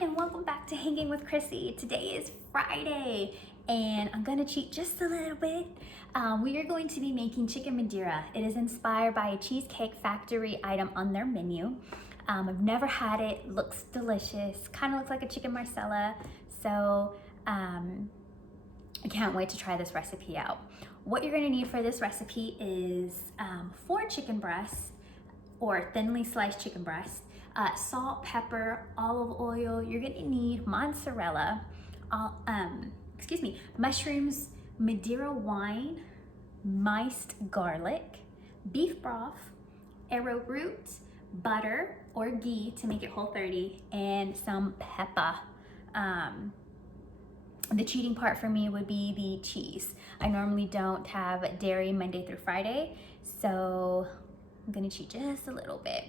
and welcome back to Hanging with Chrissy. Today is Friday and I'm gonna cheat just a little bit. We are going to be making chicken madeira. It is inspired by a Cheesecake Factory item on their menu. I've never had it, looks delicious, kind of looks like a chicken marsala. So I can't wait to try this recipe out. What you're gonna need for this recipe is 4 chicken breasts or thinly sliced chicken breasts, salt, pepper, olive oil. You're gonna need mozzarella, mushrooms, madeira wine, miced garlic, beef broth, arrowroot, butter or ghee to make it Whole30, and some pepper. The cheating part for me would be the cheese. I normally don't have dairy Monday through Friday, so I'm gonna cheat just a little bit.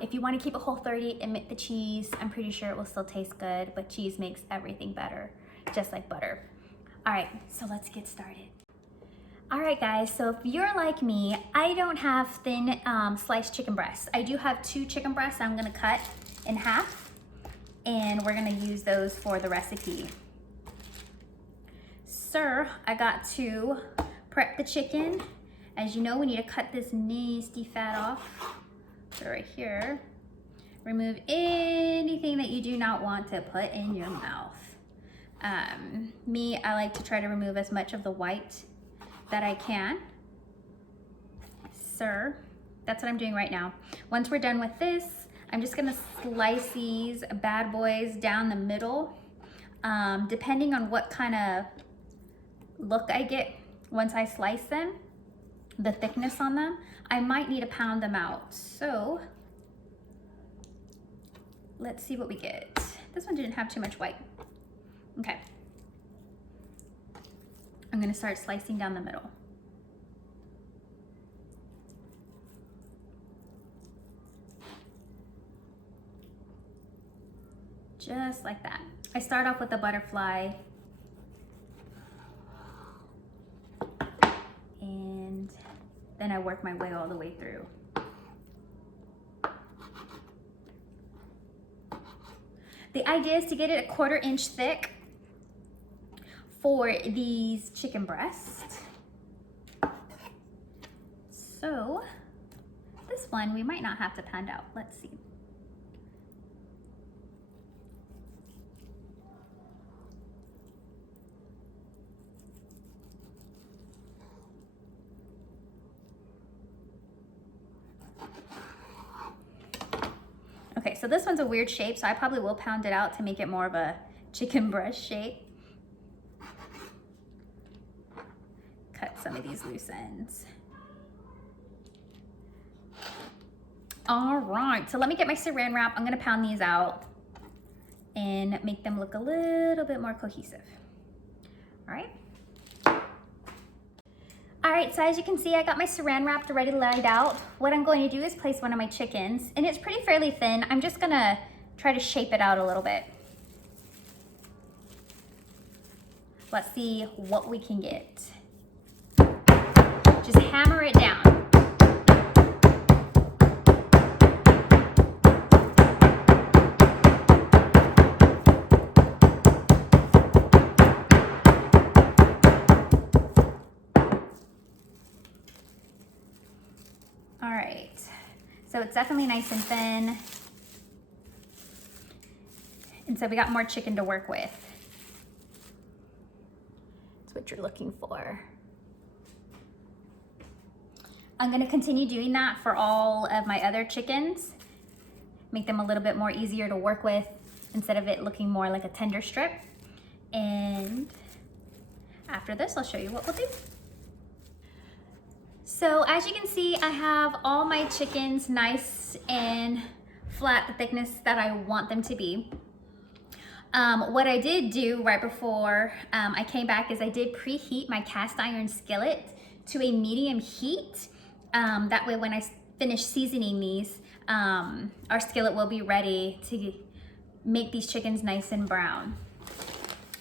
If you want to keep it Whole30, omit the cheese. I'm pretty sure it will still taste good, but cheese makes everything better, just like butter. All right, so let's get started. All right, guys, so if you're like me, I don't have thin sliced chicken breasts. I do have 2 chicken breasts I'm gonna cut in half, and we're gonna use those for the recipe. So I got to prep the chicken. As you know, we need to cut this nasty fat off. So right here, remove anything that you do not want to put in your mouth. I like to try to remove as much of the white that I can. So that's what I'm doing right now. Once we're done with this, I'm just gonna slice these bad boys down the middle. Depending on what kind of look I get once I slice them, the thickness on them, I might need to pound them out. So let's see what we get. This one didn't have too much white. Okay. I'm gonna start slicing down the middle. Just like that. I start off with the butterfly, and then I work my way all the way through. The idea is to get it a 1/4 inch thick for these chicken breasts. So this one we might not have to pound out. Let's see. Okay, so this one's a weird shape, so I probably will pound it out to make it more of a chicken breast shape. Cut some of these loose ends. All right, so let me get my saran wrap. I'm gonna pound these out and make them look a little bit more cohesive. All right. All right, so as you can see, I got my saran wrap ready laid out. What I'm going to do is place one of my chickens, and it's pretty fairly thin. I'm just gonna try to shape it out a little bit. Let's see what we can get. Just hammer it down. All right, so it's definitely nice and thin. And so we got more chicken to work with. That's what you're looking for. I'm gonna continue doing that for all of my other chickens. Make them a little bit more easier to work with instead of it looking more like a tender strip. And after this, I'll show you what we'll do. So as you can see, I have all my chickens nice and flat, the thickness that I want them to be. What I did do right before I came back is I did preheat my cast iron skillet to a medium heat. That way when I finish seasoning these, our skillet will be ready to make these chickens nice and brown.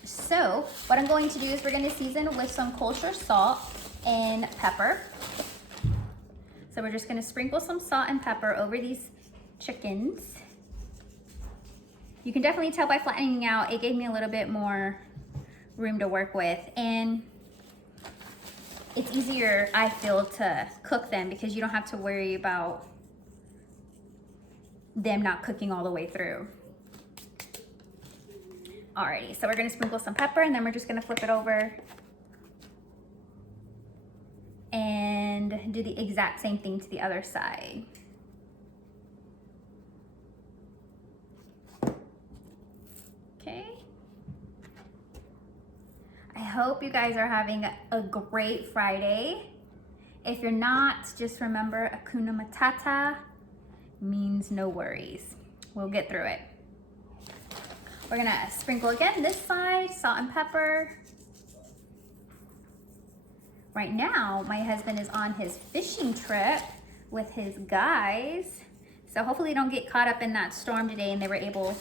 So what I'm going to do is we're gonna season with some kosher salt and pepper. So we're just gonna sprinkle some salt and pepper over these chickens. you can definitely tell by flattening out, it gave me a little bit more room to work with. And it's easier, I feel, to cook them because you don't have to worry about them not cooking all the way through. Alrighty, so we're gonna sprinkle some pepper and then we're just gonna flip it over and do the exact same thing to the other side. Okay. I hope you guys are having a great Friday. If you're not, just remember Hakuna Matata means no worries. We'll get through it. We're gonna sprinkle again this side, salt and pepper. Right now, my husband is on his fishing trip with his guys. So hopefully they don't get caught up in that storm today and they were able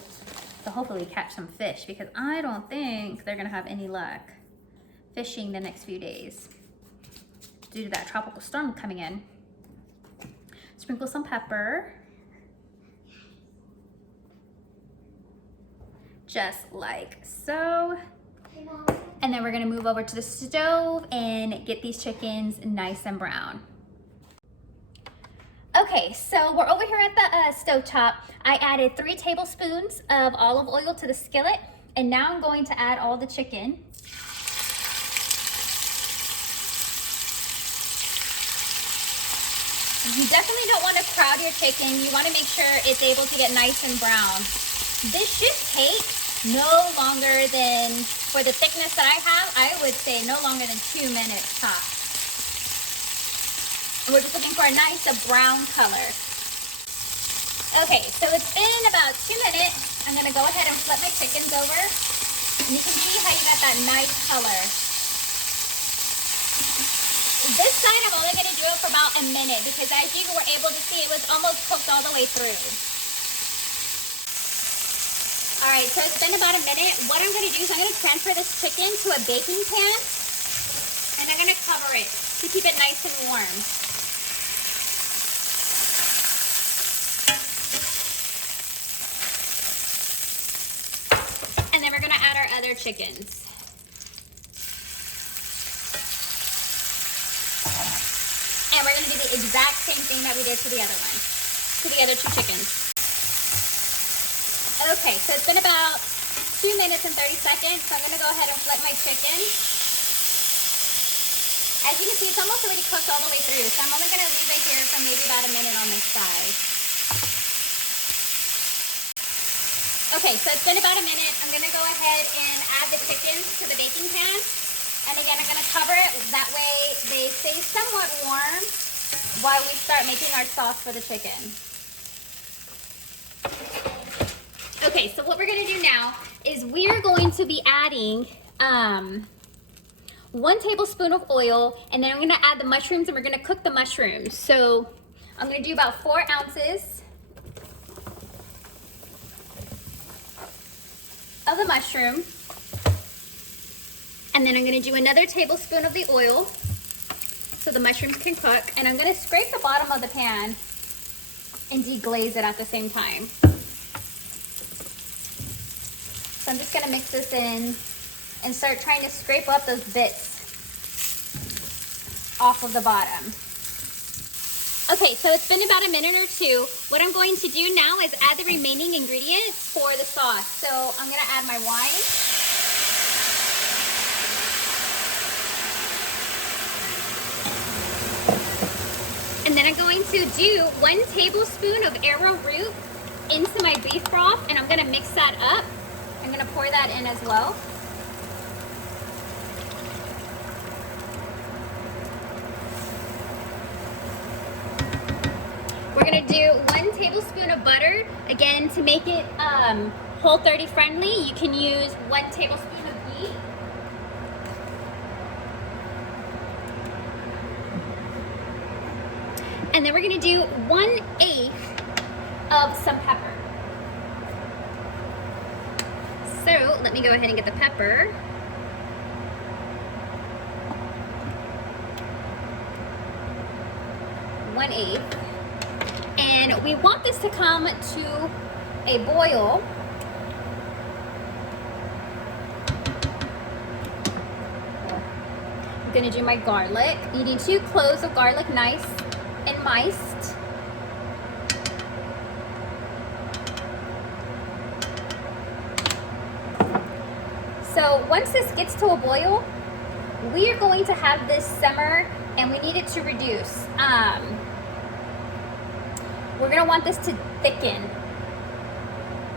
to hopefully catch some fish, because I don't think they're gonna have any luck fishing the next few days due to that tropical storm coming in. Sprinkle some pepper. Just like so. And then we're gonna move over to the stove and get these chickens nice and brown. Okay, so we're over here at the stove top. I added 3 tablespoons of olive oil to the skillet, and now I'm going to add all the chicken. You definitely don't want to crowd your chicken. You want to make sure it's able to get nice and brown. This should take no longer than, for the thickness that I have, I would say no longer than 2 minutes tops. And we're just looking for a nice brown color. Okay, so it's been about 2 minutes. I'm gonna go ahead and flip my chickens over. And you can see how you got that nice color. This side, I'm only gonna do it for about a minute because as you were able to see, it was almost cooked all the way through. All right, so it's been about a minute. What I'm gonna do is I'm gonna transfer this chicken to a baking pan and I'm gonna cover it to keep it nice and warm. And then we're gonna add our other chickens. And we're gonna do the exact same thing that we did to the other one, to the other 2 chickens. Okay, so it's been about 2 minutes and 30 seconds, so I'm gonna go ahead and flip my chicken. As you can see, it's almost already cooked all the way through, so I'm only gonna leave it here for maybe about a minute on this side. Okay, so it's been about a minute. I'm gonna go ahead and add the chickens to the baking pan. And again, I'm gonna cover it, that way they stay somewhat warm while we start making our sauce for the chicken. Okay, so what we're gonna do now is we're going to be adding 1 tablespoon of oil, and then I'm gonna add the mushrooms and we're gonna cook the mushrooms. So I'm gonna do about 4 ounces of the mushroom. And then I'm gonna do another tablespoon of the oil so the mushrooms can cook. And I'm gonna scrape the bottom of the pan and deglaze it at the same time. So I'm just gonna mix this in and start trying to scrape up those bits off of the bottom. Okay, so it's been about a minute or 2. What I'm going to do now is add the remaining ingredients for the sauce. So I'm gonna add my wine. And then I'm going to do 1 tablespoon of arrowroot into my beef broth, and I'm gonna mix that up. I'm gonna pour that in as well. We're gonna do 1 tablespoon of butter. Again, to make it Whole30 friendly, you can use 1 tablespoon of ghee. And then we're gonna do 1/8 of some pepper. So let me go ahead and get the pepper. One-eighth. And we want this to come to a boil gonna do my garlic. You need 2 cloves of garlic, nice and miced. So once this gets to a boil, we are going to have this simmer and we need it to reduce. We're gonna want this to thicken.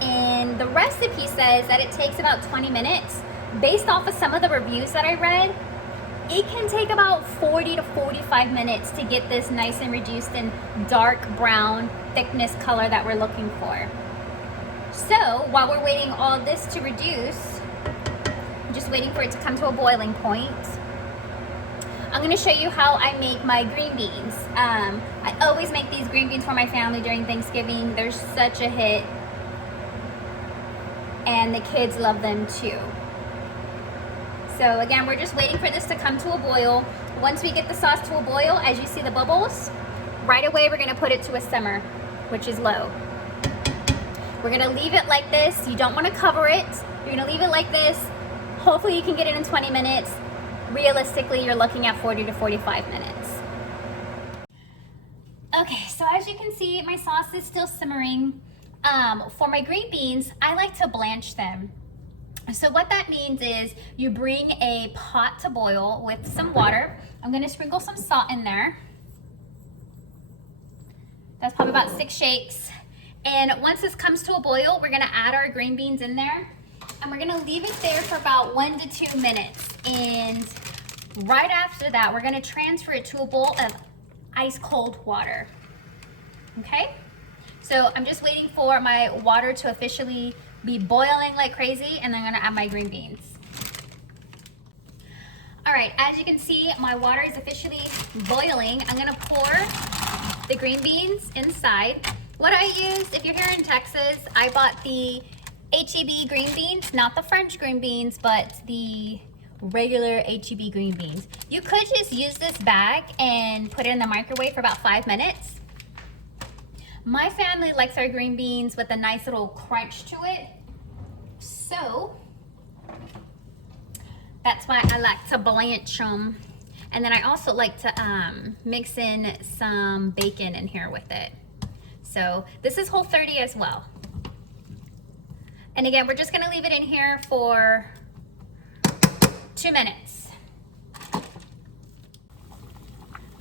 And the recipe says that it takes about 20 minutes. Based off of some of the reviews that I read, it can take about 40 to 45 minutes to get this nice and reduced and dark brown thickness color that we're looking for. So while we're waiting all this to reduce, I'm just waiting for it to come to a boiling point, I'm gonna show you how I make my green beans. I always make these green beans for my family during Thanksgiving. They're such a hit, and the kids love them too. So again, we're just waiting for this to come to a boil. Once we get the sauce to a boil, as you see the bubbles, right away we're gonna put it to a simmer, which is low. We're gonna leave it like this. You don't wanna cover it. You're gonna leave it like this. Hopefully you can get it in 20 minutes. Realistically, you're looking at 40 to 45 minutes. Okay, so as you can see, my sauce is still simmering. For my green beans, I like to blanch them. So what that means is you bring a pot to boil with some water. I'm gonna sprinkle some salt in there. That's probably about 6 shakes. And once this comes to a boil, we're gonna add our green beans in there. And we're gonna leave it there for about 1 to 2 minutes. And right after that, we're gonna transfer it to a bowl of ice cold water, okay? So I'm just waiting for my water to officially be boiling like crazy, and then I'm gonna add my green beans. All right, as you can see, my water is officially boiling. I'm gonna pour the green beans inside. What I used, if you're here in Texas, I bought the HEB green beans, not the French green beans, but the regular HEB green beans. You could just use this bag and put it in the microwave for about 5 minutes. My family likes our green beans with a nice little crunch to it. So that's why I like to blanch them. And then I also like to mix in some bacon in here with it. So this is Whole30 as well. And again, we're just gonna leave it in here for 2 minutes.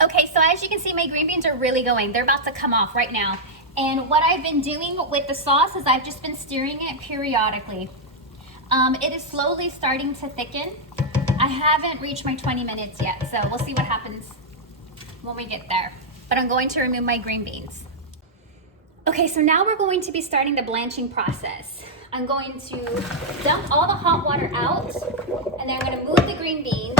Okay, so as you can see, my green beans are really going. They're about to come off right now. And what I've been doing with the sauce is I've just been stirring it periodically. It is slowly starting to thicken. I haven't reached my 20 minutes yet, so we'll see what happens when we get there. But I'm going to remove my green beans. Okay, so now we're going to be starting the blanching process. I'm going to dump all the hot water out, and then I'm going to move the green beans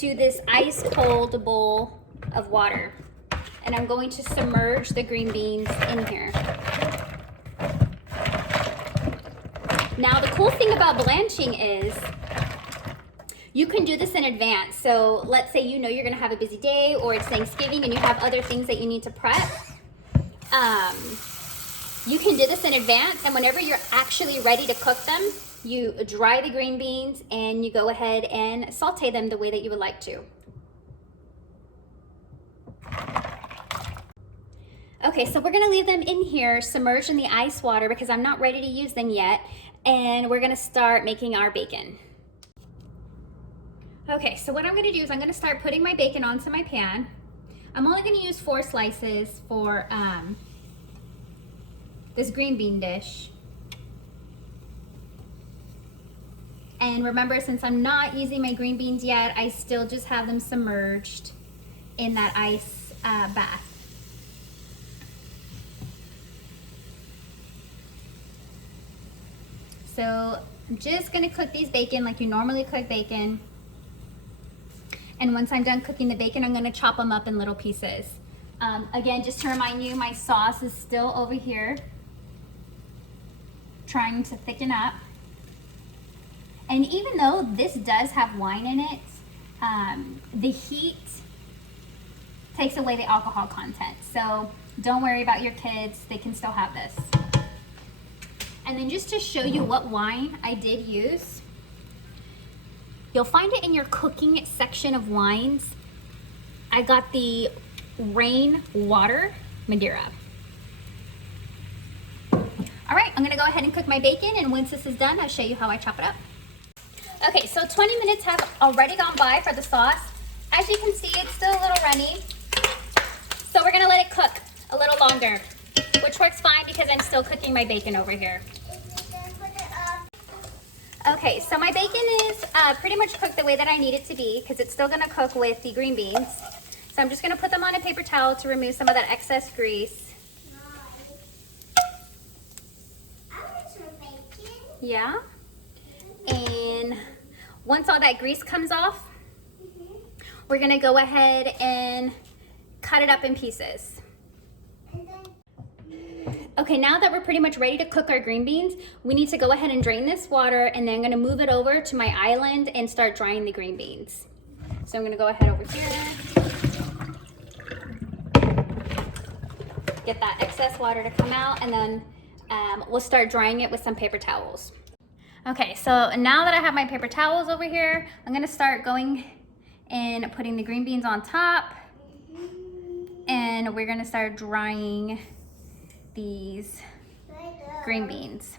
to this ice cold bowl of water. And I'm going to submerge the green beans in here. Now the cool thing about blanching is you can do this in advance. So let's say you know you're gonna have a busy day, or it's Thanksgiving and you have other things that you need to prep. You can do this in advance, and whenever you're actually ready to cook them, you dry the green beans and you go ahead and saute them the way that you would like to. Okay, so we're gonna leave them in here submerged in the ice water because I'm not ready to use them yet, and we're gonna start making our bacon. Okay, so what I'm gonna do is I'm gonna start putting my bacon onto my pan. I'm only gonna use 4 slices for this green bean dish. And remember, since I'm not using my green beans yet, I still just have them submerged in that ice bath. So I'm just gonna cook these bacon like you normally cook bacon. And once I'm done cooking the bacon, I'm gonna chop them up in little pieces. Again, just to remind you, my sauce is still over here, trying to thicken up. And even though this does have wine in it, the heat takes away the alcohol content. So don't worry about your kids, they can still have this. And then just to show you what wine I did use, You'll find it in your cooking section of wines. I got the Rain Water Madeira. All right, I'm gonna go ahead and cook my bacon, and once this is done, I'll show you how I chop it up. Okay, so 20 minutes have already gone by for the sauce. As you can see, it's still a little runny. So we're gonna let it cook a little longer, which works fine because I'm still cooking my bacon over here. Okay, so my bacon is pretty much cooked the way that I need it to be because it's still gonna cook with the green beans. So I'm just gonna put them on a paper towel to remove some of that excess grease. Yeah. And once all that grease comes off, we're gonna go ahead and cut it up in pieces. Okay, now that we're pretty much ready to cook our green beans, we need to go ahead and drain this water, and then I'm gonna move it over to my island and start drying the green beans. So I'm gonna go ahead over here, get that excess water to come out, and then we'll start drying it with some paper towels. Okay, so now that I have my paper towels over here, I'm gonna start going and putting the green beans on top, and we're gonna start drying these green beans.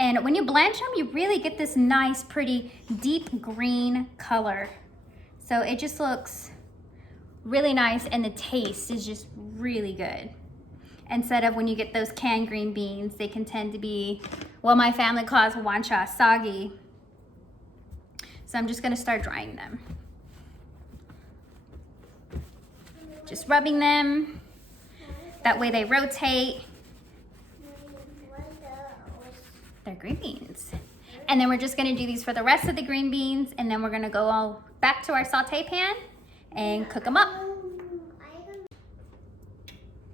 And when you blanch them, you really get this nice, pretty, deep green color. So it just looks really nice, and the taste is just really good. Instead of when you get those canned green beans, they can tend to be what my family calls wancha, soggy. So I'm just gonna start drying them. Just rubbing them. That way they rotate. They're green beans. And then we're just gonna do these for the rest of the green beans, and then we're gonna go all back to our saute pan and cook them up.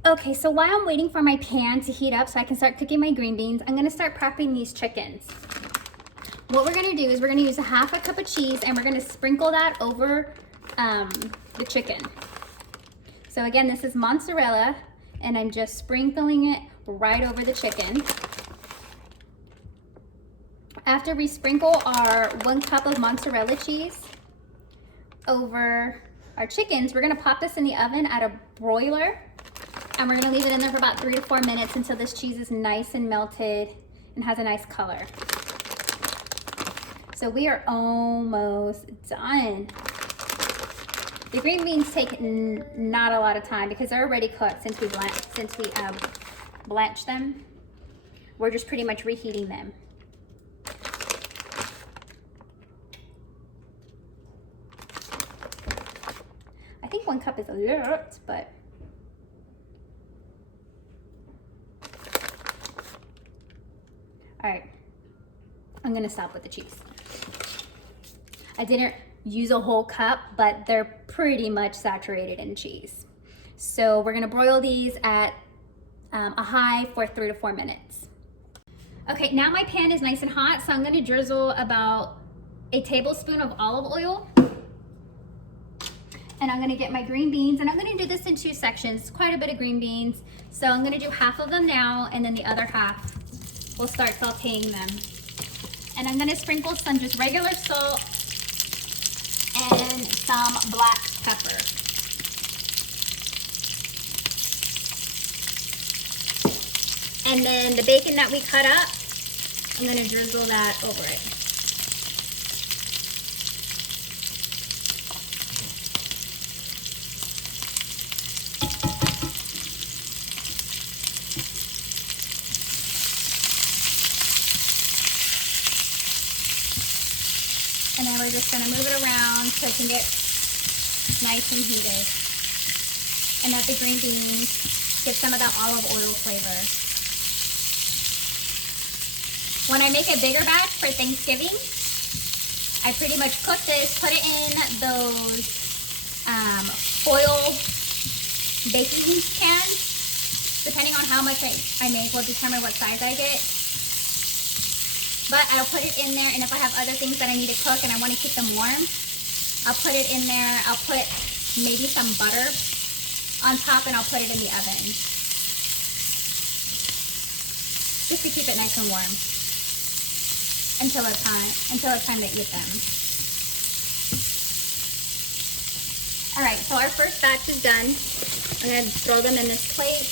Okay, so while I'm waiting for my pan to heat up so I can start cooking my green beans, I'm gonna start prepping these chickens. What we're gonna do is we're gonna use a half a cup of cheese, and we're gonna sprinkle that over the chicken. So again, this is mozzarella, and I'm just sprinkling it right over the chicken. After we sprinkle our 1 cup of mozzarella cheese over our chickens, we're gonna pop this in the oven at a broiler, and we're gonna leave it in there for about 3 to 4 minutes until this cheese is nice and melted and has a nice color. So we are almost done. The green beans take not a lot of time because they're already cooked since we blanched them. We're just pretty much reheating them. I think 1 cup is a lot, but all right, I'm gonna stop with the cheese. I didn't use a whole cup, but they're pretty much saturated in cheese. So we're gonna broil these at a high for 3 to 4 minutes. Okay, now my pan is nice and hot, so I'm gonna drizzle about a tablespoon of olive oil. And I'm gonna get my green beans, and I'm gonna do this in 2 sections, quite a bit of green beans. So I'm gonna do half of them now, and then the other half, we'll start sauteing them. And I'm gonna sprinkle some just regular salt and some black pepper. And then the bacon that we cut up, I'm gonna drizzle that over it. And then we're just gonna move it around so it can get nice and heated. And let the green beans get some of that olive oil flavor. When I make a bigger batch for Thanksgiving, I pretty much cook this, put it in those foil baking pans. Depending on how much I make will determine what size I get. But I'll put it in there, and if I have other things that I need to cook and I want to keep them warm, I'll put it in there. I'll put maybe some butter on top, and I'll put it in the oven. Just to keep it nice and warm until it's time to eat them. All right, so our first batch is done. I'm gonna throw them in this plate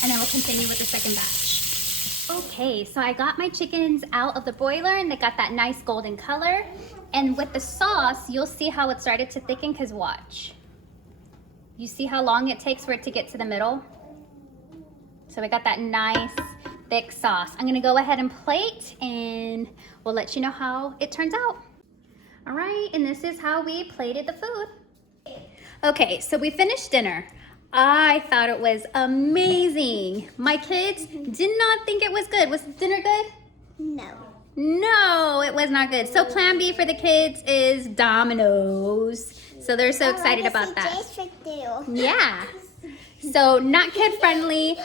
and then we'll continue with the second batch. Okay, so I got my chickens out of the broiler and they got that nice golden color. And with the sauce, you'll see how it started to thicken, because watch. You see how long it takes for it to get to the middle? So we got that nice thick sauce. I'm gonna go ahead and plate and we'll let you know how it turns out. All right, and this is how we plated the food. Okay, so we finished dinner. I thought it was amazing. My kids did not think it was good. Was dinner good? No. No, it was not good. So plan B for the kids is Domino's. So they're so excited about that. Yeah. So not kid friendly.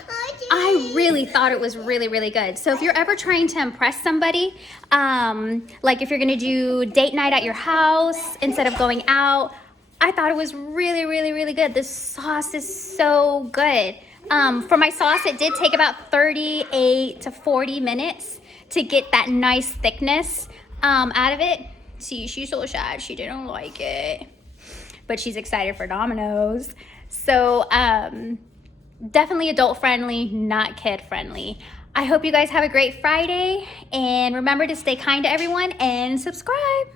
I really thought it was really, really good. So if you're ever trying to impress somebody, like if you're gonna do date night at your house instead of going out, I thought it was really, really, really good. This sauce is so good. For my sauce, it did take about 38 to 40 minutes to get that nice thickness out of it. See, she's so sad she didn't like it, but she's excited for Domino's. So definitely adult friendly, not kid friendly. I hope you guys have a great Friday, and remember to stay kind to everyone and subscribe.